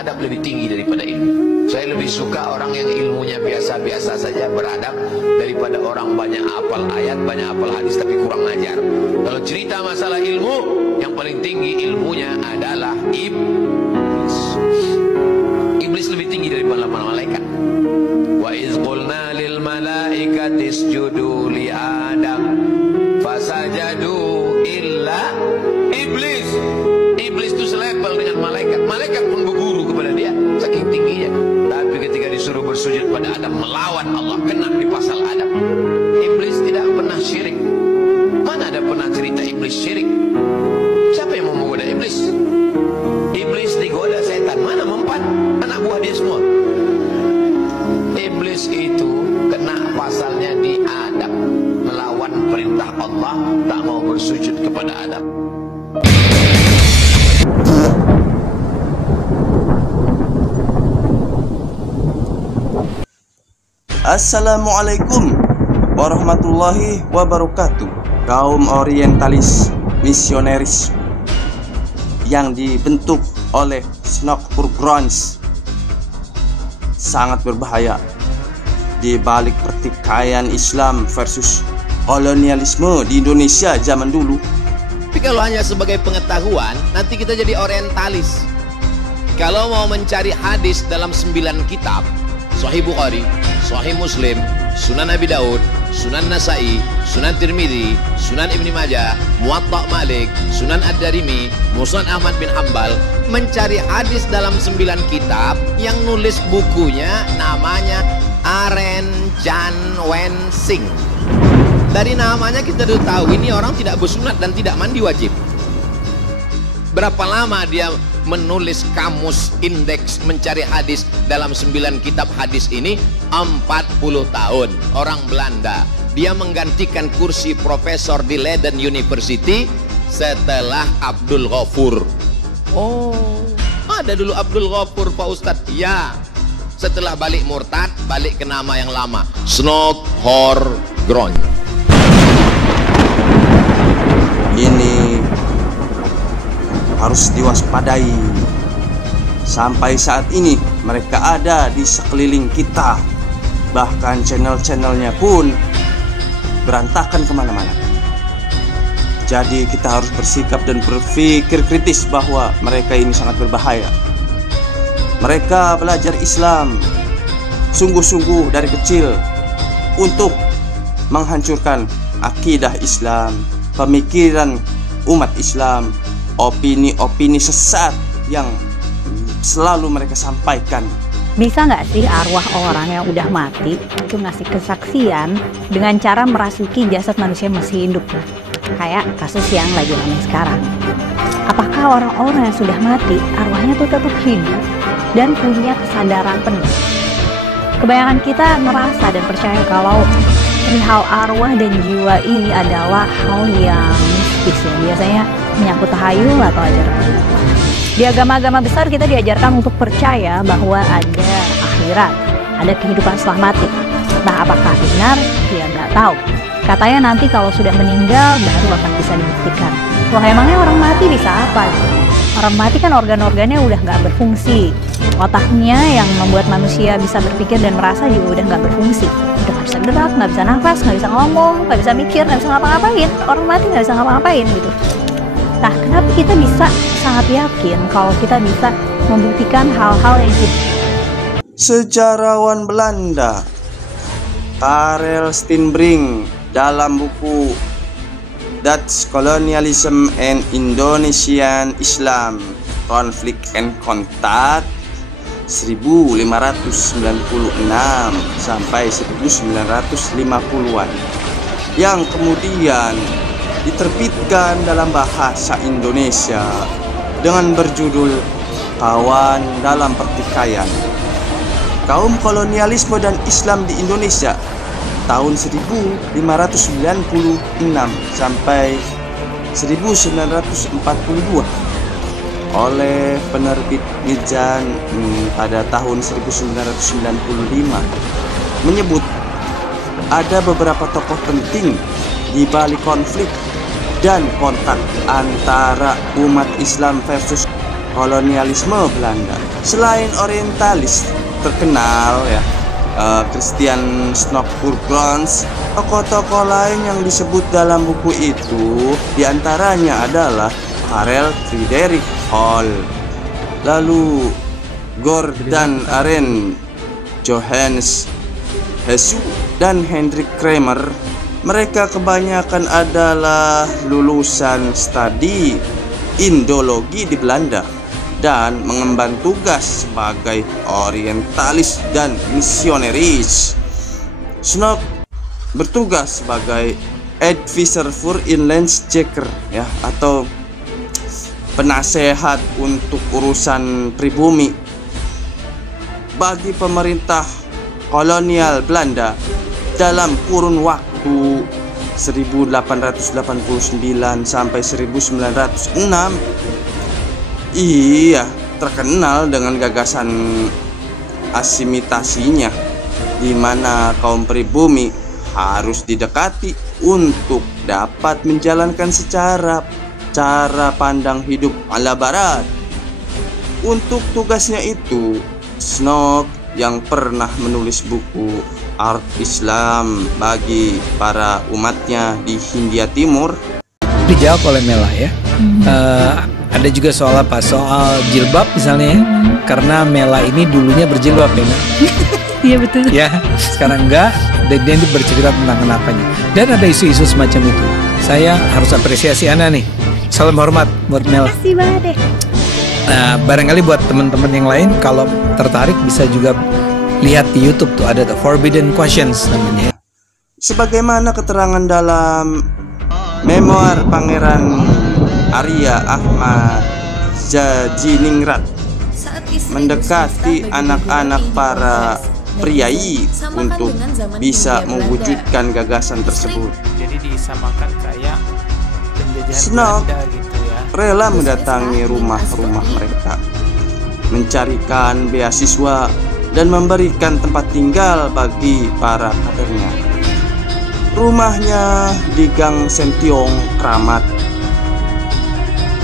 adab lebih tinggi daripada ilmu. Saya lebih suka orang yang ilmunya biasa-biasa saja beradab daripada orang banyak hafal ayat, banyak hafal hadis tapi kurang ajar. Kalau cerita masalah ilmu, yang paling tinggi ilmunya adalah iblis. Iblis lebih tinggi daripada malaikat. Wa iz qulna lil malaikati isjudu li Adam fasajadu illa iblis. Iblis itu selevel dengan malaikat. Malaikat pun berguru kepada dia, saking tingginya. Tapi ketika disuruh bersujud pada Adam, melawan Allah, kena di pasal Adam. Iblis tidak pernah syirik. Mana ada pernah cerita iblis syirik? Siapa yang mau menggoda iblis? Iblis digoda setan. Mana mempan? Anak buah dia semua. Iblis itu kena pasalnya di Adam, melawan perintah Allah, tak mau bersujud kepada Adam. Assalamualaikum warahmatullahi wabarakatuh. Kaum orientalis misioneris yang dibentuk oleh Snokpurgrons sangat berbahaya di balik pertikaian Islam versus kolonialisme di Indonesia zaman dulu. Tapi kalau hanya sebagai pengetahuan, nanti kita jadi orientalis. Kalau mau mencari hadis dalam 9 kitab, Sahih Bukhari, Sahih Muslim, Sunan Abi Daud, Sunan Nasai, Sunan Tirmidzi, Sunan Ibni Majah, Muwatta Malik, Sunan Ad-Darimi, Musnad Ahmad bin Hanbal, mencari hadis dalam 9 kitab yang nulis bukunya namanya Aren Jan Wen Sing. Dari namanya kita sudah tahu ini orang tidak bersunat dan tidak mandi wajib. Berapa lama dia menulis kamus indeks mencari hadis dalam 9 kitab hadis ini? 40 tahun. Orang Belanda. Dia menggantikan kursi profesor di Leiden University setelah Abdul Ghafur. Oh, ada dulu Abdul Ghafur Pak Ustadz. Ya, setelah balik murtad, balik ke nama yang lama, Snokpurgrons. Ini harus diwaspadai. Sampai saat ini mereka ada di sekeliling kita. Bahkan channel-channelnya pun berantakan kemana-mana. Jadi kita harus bersikap dan berpikir kritis bahwa mereka ini sangat berbahaya. Mereka belajar Islam sungguh-sungguh dari kecil untuk menghancurkan akidah Islam, pemikiran umat Islam, opini-opini sesat yang selalu mereka sampaikan. Bisa nggak sih arwah orang yang udah mati itu ngasih kesaksian dengan cara merasuki jasad manusia masih hidup? Kayak kasus yang lagi ramai sekarang. Apakah orang-orang yang sudah mati arwahnya tuh tetap hidup dan punya kesadaran penuh? Kebanyakan kita merasa dan percaya kalau perihal arwah dan jiwa ini adalah hal yang mistis ya, biasanya menyangkut tahayul atau ajaran agama. Di agama-agama besar kita diajarkan untuk percaya bahwa ada akhirat, ada kehidupan setelah mati. Entah apakah benar, ya nggak tahu. Katanya nanti kalau sudah meninggal baru akan bisa dibuktikan. Wah, emangnya orang mati bisa apa? Orang mati kan organ-organnya udah nggak berfungsi. Otaknya yang membuat manusia bisa berpikir dan merasa juga udah nggak berfungsi. Udah nggak bisa gerak, nggak bisa nafas, nggak bisa ngomong, nggak bisa mikir, nggak bisa ngapa-ngapain. Orang mati nggak bisa ngapa-ngapain gitu. Nah, kenapa kita bisa sangat yakin kalau kita bisa membuktikan hal-hal yang itu? Sejarawan Belanda Karel Steenbrink dalam buku Dutch Colonialism and Indonesian Islam Conflict and Contact 1596 sampai 1950-an yang kemudian diterbitkan dalam bahasa Indonesia dengan berjudul Kawan dalam Pertikaian, Kaum Kolonialisme dan Islam di Indonesia tahun 1596 sampai 1942 oleh penerbit Mizan pada tahun 1995, menyebut ada beberapa tokoh penting di balik konflik dan kontak antara umat Islam versus kolonialisme Belanda. Selain orientalis terkenal ya, Christian Snokburgons, tokoh-tokoh lain yang disebut dalam buku itu diantaranya adalah Karel Friedrich Hall, lalu Gordon Arendt, Johannes Hsu, dan Hendrik Kramer. Mereka kebanyakan adalah lulusan studi Indologi di Belanda dan mengemban tugas sebagai orientalis dan misionaris. Snok bertugas sebagai advisor for Inlandszaken ya, atau penasehat untuk urusan pribumi bagi pemerintah kolonial Belanda dalam kurun waktu 1889 sampai 1906. Ia terkenal dengan gagasan asimilasinya, di mana kaum pribumi harus didekati untuk dapat menjalankan secara cara pandang hidup ala barat. Untuk tugasnya itu, Snok yang pernah menulis buku Art Islam bagi para umatnya di Hindia Timur dijawab oleh Mela ya. Ada juga soal apa? Soal jilbab misalnya ya. Karena Mela ini dulunya berjilbab ya. Iya betul. Ya, sekarang enggak. Dan dia bercerita tentang kenapanya. Dan ada isu-isu semacam itu. Saya harus apresiasi Ana nih. Salam hormat buat Mela. Terima kasih banget. Nah, barangkali buat teman-teman yang lain kalau tertarik bisa juga lihat di YouTube tuh, ada The Forbidden Questions namanya. Sebagaimana keterangan dalam memoir Pangeran Arya Ahmad Jajiningrat mendekati anak-anak para priai untuk bisa mewujudkan gagasan tersebut. Jadi disamakan kayak penjajahan Snok gitu ya. rela mendatangi rumah-rumah mereka, mencarikan beasiswa dan memberikan tempat tinggal bagi para kadernya. Rumahnya di Gang Sentiong, Kramat,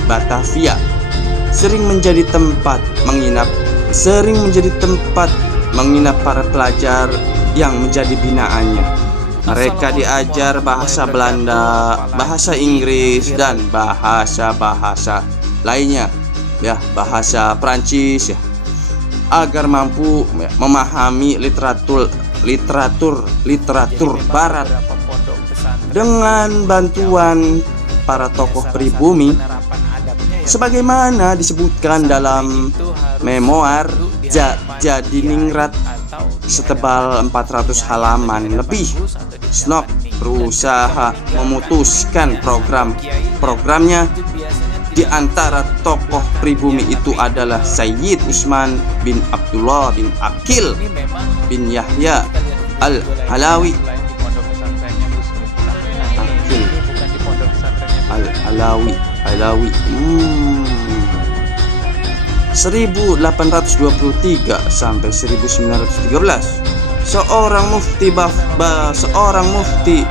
Batavia, sering menjadi tempat menginap para pelajar yang menjadi binaannya. Mereka diajar bahasa Belanda, bahasa Inggris, dan bahasa-bahasa lainnya, ya, bahasa Prancis ya, agar mampu memahami literatur barat. Dengan bantuan para tokoh pribumi, sebagaimana disebutkan dalam memoir Jajiningrat setebal 400 halaman lebih, Snok berusaha memutuskan programnya. Di antara tokoh pribumi itu adalah Sayyid Usman bin Abdullah bin Aqil bin Yahya Al-Alawi. Alawi 1823 sampai 1913, seorang mufti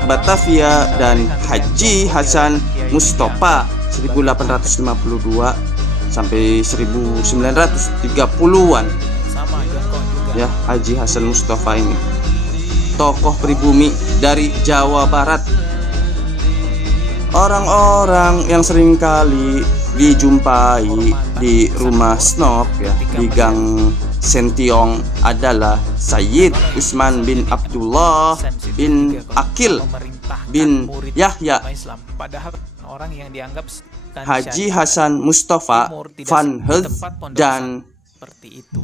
Batavia, dan Haji Hasan Mustafa 1852 sampai 1930-an. Ya, Haji Hasan Mustafa ini tokoh pribumi dari Jawa Barat. Orang-orang yang seringkali dijumpai di rumah Snok ya, di Gang Sentiong adalah Sayyid Usman bin Abdullah bin Aqil bin Yahya, Haji Hasan Mustafa Van Hult, dan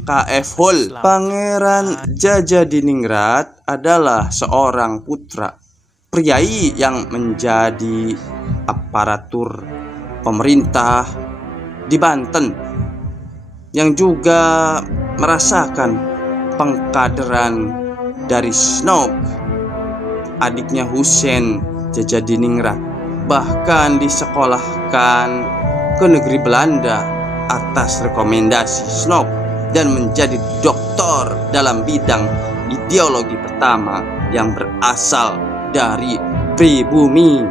K.F. Hall. Pangeran Jajiningrat adalah seorang putra priai yang menjadi aparatur pemerintah di Banten, yang juga merasakan pengkaderan dari Snok. Adiknya Husein Jajiningrat bahkan disekolahkan ke negeri Belanda atas rekomendasi Snok dan menjadi doktor dalam bidang ideologi pertama yang berasal dari pribumi.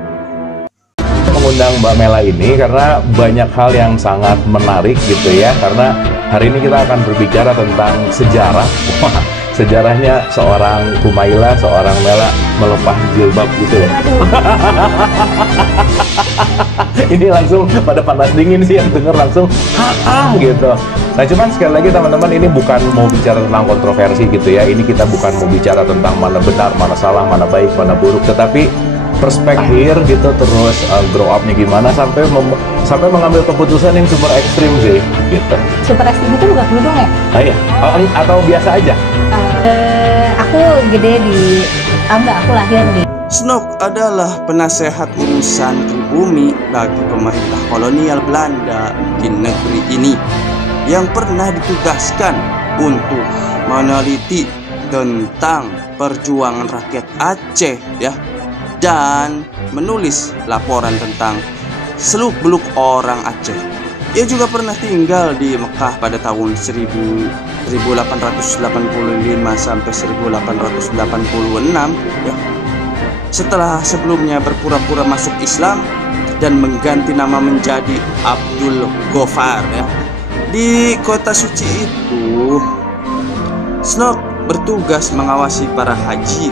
mengundang Mbak Mela ini karena banyak hal yang sangat menarik gitu ya. Karena hari ini kita akan berbicara tentang sejarah. Wah, sejarahnya seorang Humaila, seorang Mela melepas jilbab gitu ya. Ini langsung pada panas dingin sih, yang denger langsung gitu. Nah cuman sekali lagi teman-teman, ini bukan mau bicara tentang kontroversi gitu ya. Ini kita bukan mau bicara tentang mana benar, mana salah, mana baik, mana buruk, tetapi perspektif gitu, terus grow up-nya gimana sampai mengambil keputusan yang super ekstrim sih gitu. Super ekstrim itu bukan kerudung ya? Iya. Atau biasa aja? Aku gede di aku lahir di Snok adalah penasehat urusan pribumi bagi pemerintah kolonial Belanda di negeri ini yang pernah ditugaskan untuk meneliti tentang perjuangan rakyat Aceh ya, dan menulis laporan tentang seluk-beluk orang Aceh. Ia juga pernah tinggal di Mekah pada tahun 1885 sampai 1886 ya. Setelah sebelumnya berpura-pura masuk Islam dan mengganti nama menjadi Abdul Ghaffar ya. Di kota suci itu, Snok bertugas mengawasi para haji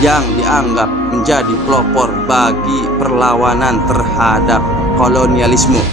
yang dianggap menjadi pelopor bagi perlawanan terhadap kolonialisme.